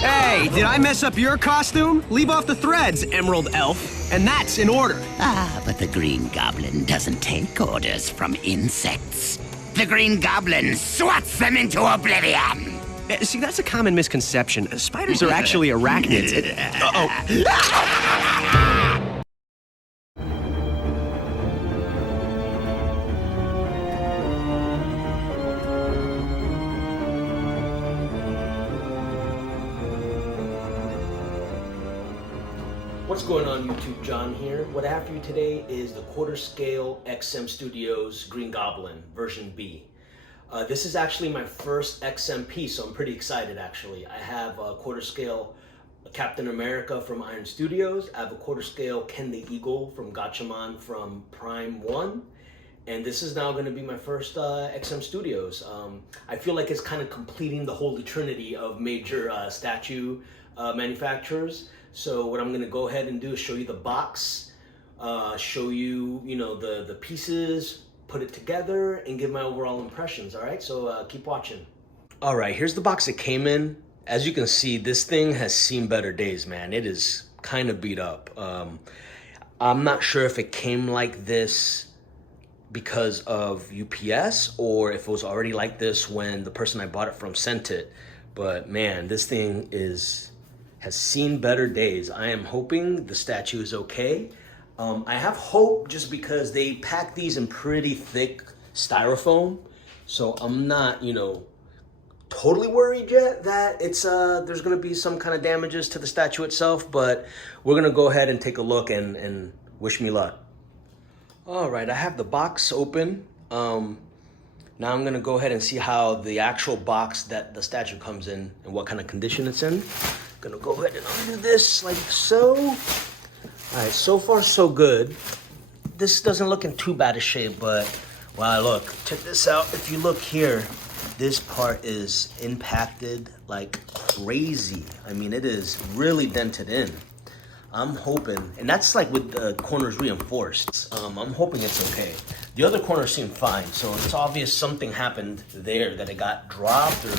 Hey, did I mess up your costume? Leave off the threads, Emerald Elf. And that's in order. Ah, but the Green Goblin doesn't take orders from insects. The Green Goblin swats them into oblivion. See, that's a common misconception. Spiders are actually arachnids. Uh-oh. What's going on YouTube? John here. What I have for you today is the quarter scale XM Studios Green Goblin version B. This is actually my first XM piece, so I'm pretty excited actually. I have a quarter scale Captain America from Iron Studios. I have a quarter scale Ken the Eagle from Gatchaman from Prime 1. And this is now going to be my first XM Studios. I feel like it's kind of completing the holy trinity of major statue manufacturers. So what I'm going to go ahead and do is show you the box, show you, the pieces, put it together, and give my overall impressions, all right? So keep watching. All right, here's the box it came in. As you can see, this thing has seen better days, man. It is kind of beat up. I'm not sure if it came like this because of UPS or if it was already like this when the person I bought it from sent it. But man, this thing has seen better days. I am hoping the statue is okay. I have hope just because they pack these in pretty thick styrofoam. So I'm not, totally worried yet that it's there's gonna be some kind of damages to the statue itself, but we're gonna go ahead and take a look and wish me luck. All right, I have the box open. Now I'm gonna go ahead and see how the actual box that the statue comes in and what kind of condition it's in. Gonna go ahead and undo this like so. All right, so far so good. This doesn't look in too bad a shape, but wow, look, check this out. If you look here, this part is impacted like crazy. I mean, it is really dented in. I'm hoping, and that's like with the corners reinforced. I'm hoping it's okay. The other corners seem fine, so it's obvious something happened there, that it got dropped or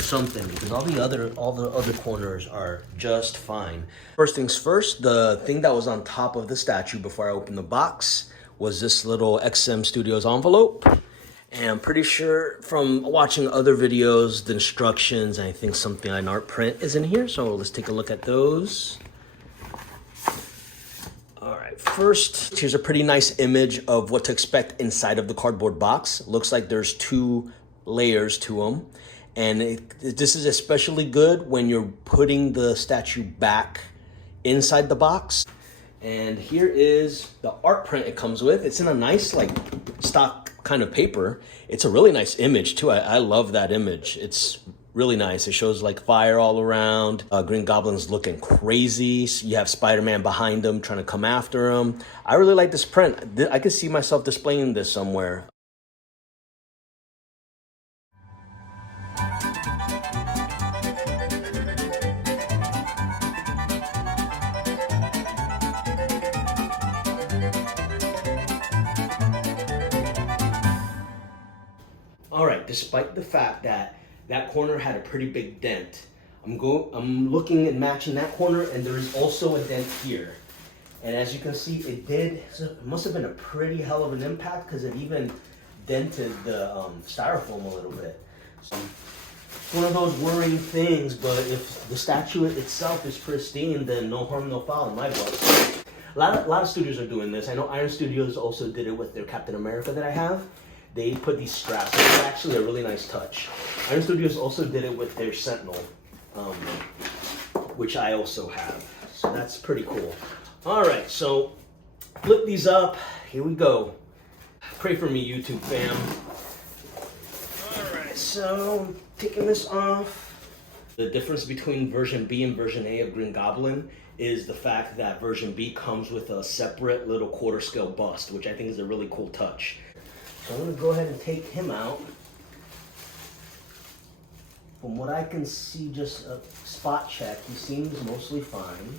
something, because all the other corners are just fine. First things first, the thing that was on top of the statue before I opened the box was this little XM Studios envelope. And I'm pretty sure from watching other videos, the instructions, and I think something like an art print is in here. So let's take a look at those. All right, first, here's a pretty nice image of what to expect inside of the cardboard box. Looks like there's 2 layers to them. And this is especially good when you're putting the statue back inside the box. And here is the art print it comes with. It's in a nice, like, stock kind of paper. It's a really nice image, too. I love that image. It's really nice. It shows, like, fire all around. Green Goblin's looking crazy. So you have Spider-Man behind him trying to come after him. I really like this print. I could see myself displaying this somewhere. All right, despite the fact that that corner had a pretty big dent, I'm looking and matching that corner, and there is also a dent here. And as you can see, it must have been a pretty hell of an impact because it even dented the styrofoam a little bit. So it's one of those worrying things, but if the statue itself is pristine, then no harm, no foul in my book. A lot of studios are doing this. I know Iron Studios also did it with their Captain America that I have. They put these straps. It's actually a really nice touch. Iron Studios also did it with their Sentinel, which I also have. So that's pretty cool. All right, so flip these up. Here we go. Pray for me, YouTube fam. All right, so taking this off. The difference between version B and version A of Green Goblin is the fact that version B comes with a separate little quarter scale bust, which I think is a really cool touch. So I'm going to go ahead and take him out. From what I can see, just a spot check, he seems mostly fine.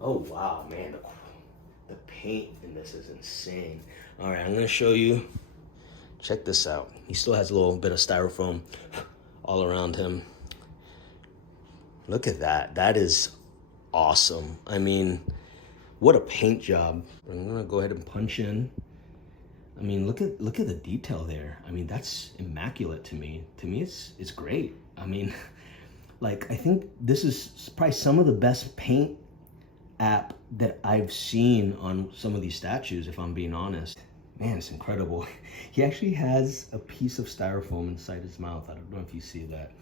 Oh wow, man, the paint in this is insane. All right, I'm going to show you. Check this out. He still has a little bit of styrofoam all around him. Look at that. That is awesome. I mean, what a paint job. I'm gonna go ahead and punch in. I mean, look at the detail there. I mean, that's immaculate to me. To me, it's great. I mean, like, I think this is probably some of the best paint app that I've seen on some of these statues, if I'm being honest. Man, it's incredible. He actually has a piece of styrofoam inside his mouth. I don't know if you see that.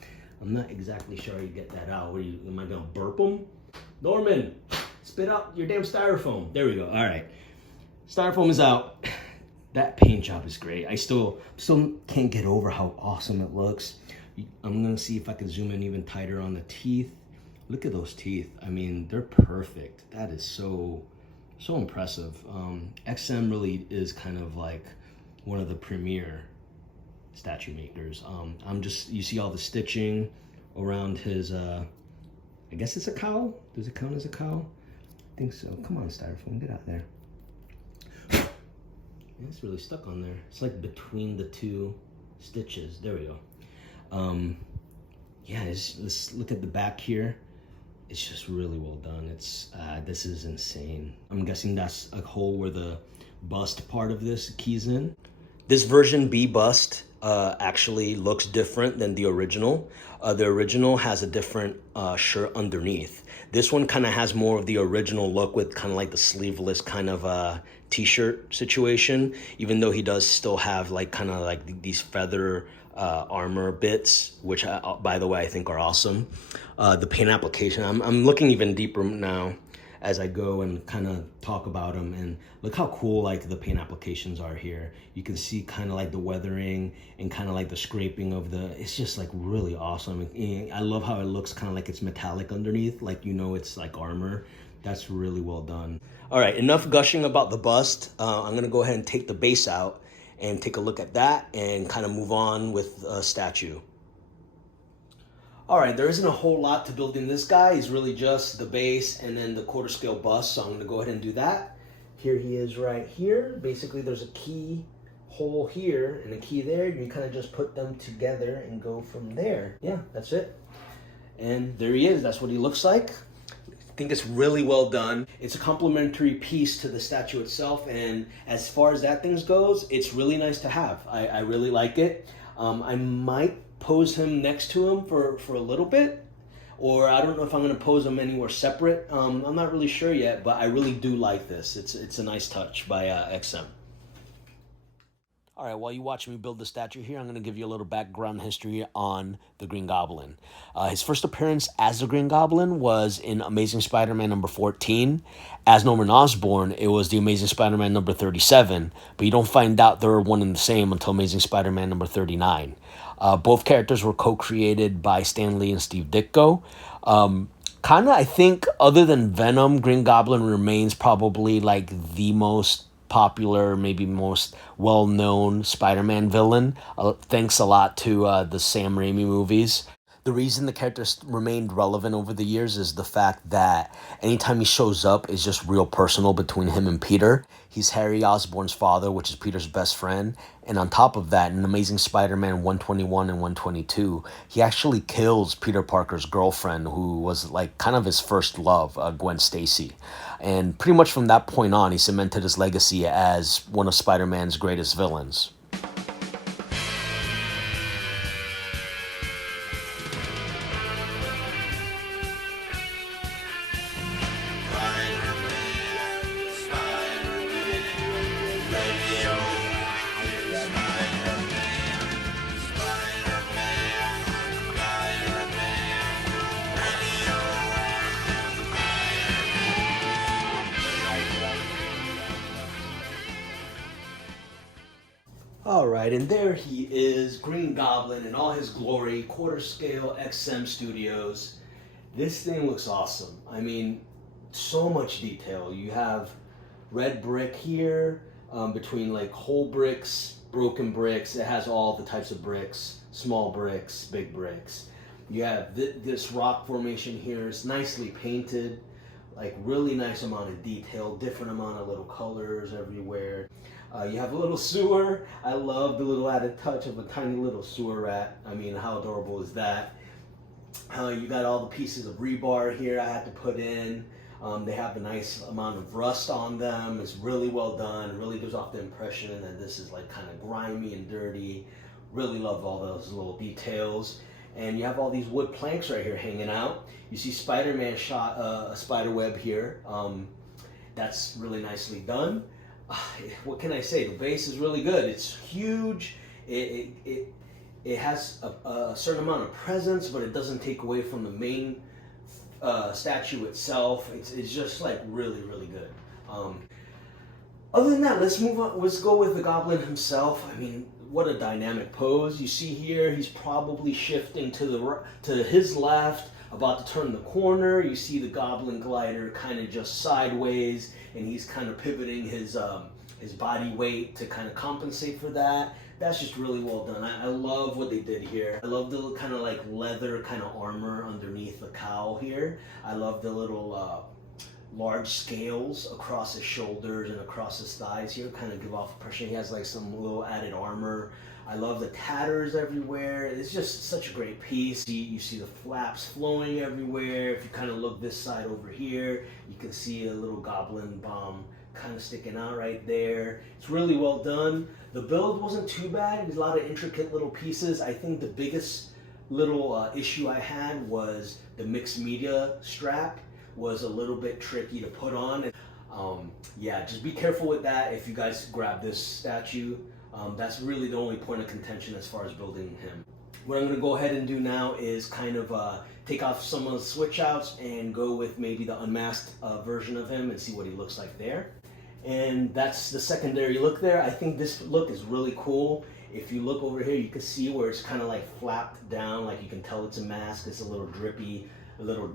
I'm not exactly sure how you get that out. Am I gonna burp him? Norman, spit out your damn styrofoam. There we go. All right, styrofoam is out. That paint job is great. I still can't get over how awesome it looks. I'm gonna see if I can zoom in even tighter on the teeth. Look at those teeth. I mean, they're perfect. That is so impressive. XM really is kind of like one of the premier statue makers. You see all the stitching around his, I guess it's a cowl. Does it count as a cowl? I think so. Come on, styrofoam, get out there. It's really stuck on there. It's like between the two stitches. There we go. Yeah, let's look at the back here. It's just really well done. This is insane. I'm guessing that's a hole where the bust part of this keys in. This version B bust actually looks different than the original. The original has a different shirt underneath. This one kind of has more of the original look with kind of like the sleeveless kind of t-shirt situation, even though he does still have like kind of like these feather armor bits, which by the way I think are awesome. The paint application, I'm looking even deeper now as I go and kind of talk about them, and look how cool like the paint applications are here. You can see kind of like the weathering and kind of like the scraping of it's just like really awesome. I love how it looks kind of like it's metallic underneath, like, you know, it's like armor. That's really well done. All right, enough gushing about the bust. I'm gonna go ahead and take the base out and take a look at that and kind of move on with a statue. All right, there isn't a whole lot to building this guy. He's really just the base and then the quarter scale bust. So I'm gonna go ahead and do that. Here he is right here. Basically there's a key hole here and a key there. You kind of just put them together and go from there. Yeah, that's it. And there he is, that's what he looks like. I think it's really well done. It's a complementary piece to the statue itself, and as far as that thing goes, it's really nice to have. I really like it. I might pose him next to him for a little bit, or I don't know if I'm gonna pose him anywhere separate. I'm not really sure yet, but I really do like this. It's a nice touch by XM. All right, while you watch me build the statue here, I'm going to give you a little background history on the Green Goblin. His first appearance as the Green Goblin was in Amazing Spider-Man number 14. As Norman Osborn, it was the Amazing Spider-Man number 37, but you don't find out they're one and the same until Amazing Spider-Man number 39. Both characters were co-created by Stan Lee and Steve Ditko. Kind of, I think, other than Venom, Green Goblin remains probably like the most popular, maybe most well-known Spider-Man villain, thanks a lot to the Sam Raimi movies. The reason the character remained relevant over the years is the fact that anytime he shows up, it's just real personal between him and Peter. He's Harry Osborn's father, which is Peter's best friend. And on top of that, in Amazing Spider-Man 121 and 122, he actually kills Peter Parker's girlfriend, who was like kind of his first love, Gwen Stacy. And pretty much from that point on, he cemented his legacy as one of Spider-Man's greatest villains. All right, and there he is, Green Goblin in all his glory, quarter scale XM Studios. This thing looks awesome. I mean, so much detail. You have red brick here, between like whole bricks, broken bricks. It has all the types of bricks, small bricks, big bricks. You have this rock formation here. It's nicely painted, like really nice amount of detail, different amount of little colors everywhere. You have a little sewer. I love the little added touch of a tiny little sewer rat. I mean, how adorable is that? You got all the pieces of rebar here I had to put in. They have a nice amount of rust on them. It's really well done. It really gives off the impression that this is like kind of grimy and dirty. Really love all those little details. And you have all these wood planks right here hanging out. You see Spider-Man shot a spider web here. That's really nicely done. What can I say? The base is really good. It's huge. It has a certain amount of presence, but it doesn't take away from the main statue itself. It's just like really, really good. Other than that, let's move on. Let's go with the Goblin himself. I mean, what a dynamic pose. You see here, he's probably shifting to his left, about to turn the corner. You see the Goblin glider kind of just sideways, and he's kind of pivoting his body weight to kind of compensate for that. That's just really well done. I love what they did here. I love the kind of like leather kind of armor underneath the cowl here. I love the little large scales across his shoulders and across his thighs here, kind of give off impression he has like some little added armor. I love the tatters everywhere. It's just such a great piece. You see the flaps flowing everywhere. If you kind of look this side over here, you can see a little goblin bomb kind of sticking out right there. It's really well done. The build wasn't too bad. There's a lot of intricate little pieces. I think the biggest little issue I had was the mixed media strap was a little bit tricky to put on. Yeah, just be careful with that if you guys grab this statue. That's really the only point of contention as far as building him. What I'm going to go ahead and do now is kind of take off some of the switch outs and go with maybe the unmasked version of him and see what he looks like there. And that's the secondary look there. I think this look is really cool. If you look over here, you can see where it's kind of like flapped down, like you can tell it's a mask. It's a little drippy, a little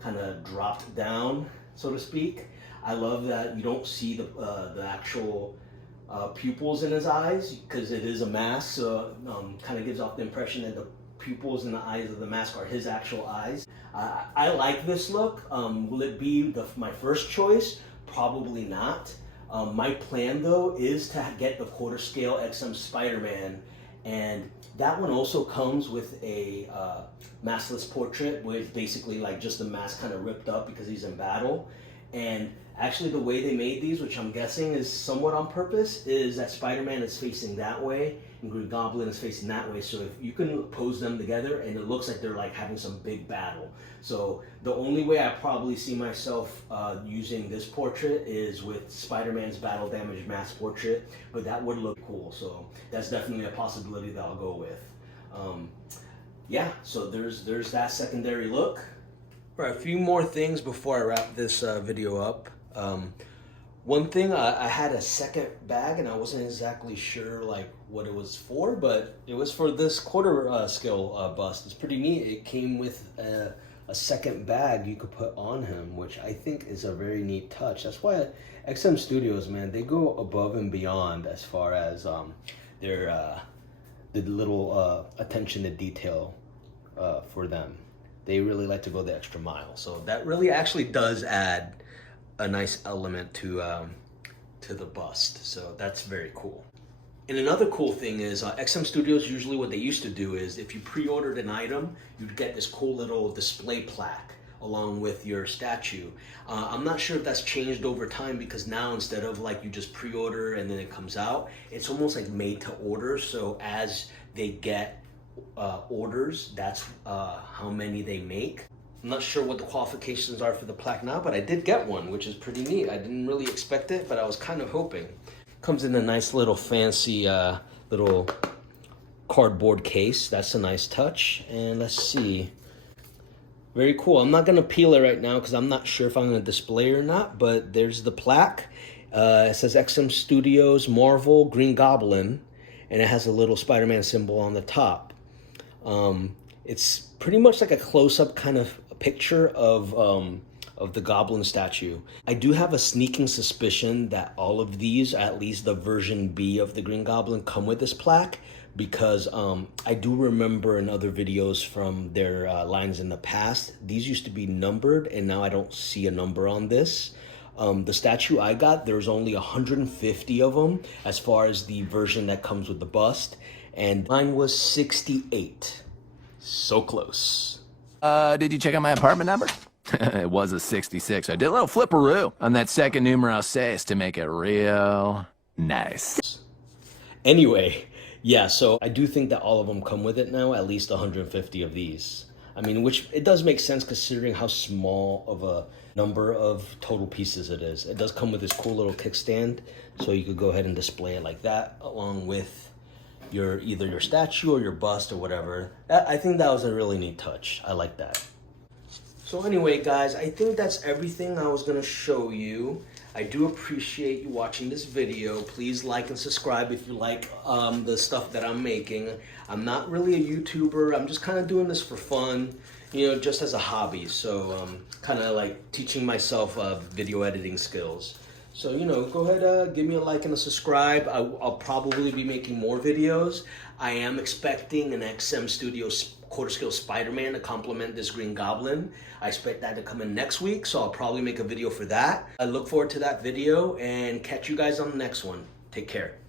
kind of dropped down, so to speak. I love that you don't see the actual pupils in his eyes because it is a mask, so kind of gives off the impression that the pupils in the eyes of the mask are his actual eyes. I like this look. Will it be my first choice? Probably not. My plan though is to get the quarter scale XM Spider-Man, and that one also comes with a maskless portrait with basically like just the mask kind of ripped up because he's in battle. And actually the way they made these, which I'm guessing is somewhat on purpose, is that Spider-Man is facing that way and Green Goblin is facing that way. So if you can pose them together and it looks like they're like having some big battle. So the only way I probably see myself using this portrait is with Spider-Man's battle damage mask portrait, but that would look cool. So that's definitely a possibility that I'll go with. Yeah, so there's that secondary look. All right, a few more things before I wrap this video up. One thing, I had a second bag and I wasn't exactly sure like what it was for, but it was for this quarter scale bust. It's pretty neat. It came with a second bag you could put on him, which I think is a very neat touch. That's why XM Studios, man, they go above and beyond as far as their the little attention to detail for them. They really like to go the extra mile. So that really actually does add a nice element to the bust. So that's very cool. And another cool thing is XM Studios, usually what they used to do is if you pre-ordered an item, you'd get this cool little display plaque along with your statue. I'm not sure if that's changed over time because now instead of like you just pre-order and then it comes out, it's almost like made to order. So as they get orders, that's how many they make. I'm not sure what the qualifications are for the plaque now, but I did get one, which is pretty neat. I didn't really expect it, but I was kind of hoping. Comes in a nice little fancy little cardboard case. That's a nice touch. And let's see. Very cool. I'm not gonna peel it right now because I'm not sure if I'm gonna display it or not, but there's the plaque. It says XM Studios Marvel Green Goblin, and it has a little Spider-Man symbol on the top. It's pretty much like a close-up kind of picture of the Goblin statue. I do have a sneaking suspicion that all of these, at least the version B of the Green Goblin, come with this plaque because I do remember in other videos from their lines in the past, these used to be numbered and now I don't see a number on this. The statue I got, there's only 150 of them as far as the version that comes with the bust, and mine was 68. So close. Did you check out my apartment number? It was a 66. I did a little flipperoo on that second numero 6 to make it real nice. Anyway, yeah, so I do think that all of them come with it now, at least 150 of these. I mean, which it does make sense considering how small of a number of total pieces it is. It does come with this cool little kickstand, so you could go ahead and display it like that, along with either your statue or your bust or whatever. I think that was a really neat touch. I like that. So anyway, guys, I think that's everything I was gonna show you. I do appreciate you watching this video. Please like and subscribe if you like the stuff that I'm making. I'm not really a YouTuber. I'm just kind of doing this for fun, you know, just as a hobby. So kind of like teaching myself video editing skills. So, you know, go ahead, give me a like and a subscribe. I'll probably be making more videos. I am expecting an XM Studios quarter scale Spider-Man to complement this Green Goblin. I expect that to come in next week, so I'll probably make a video for that. I look forward to that video and catch you guys on the next one. Take care.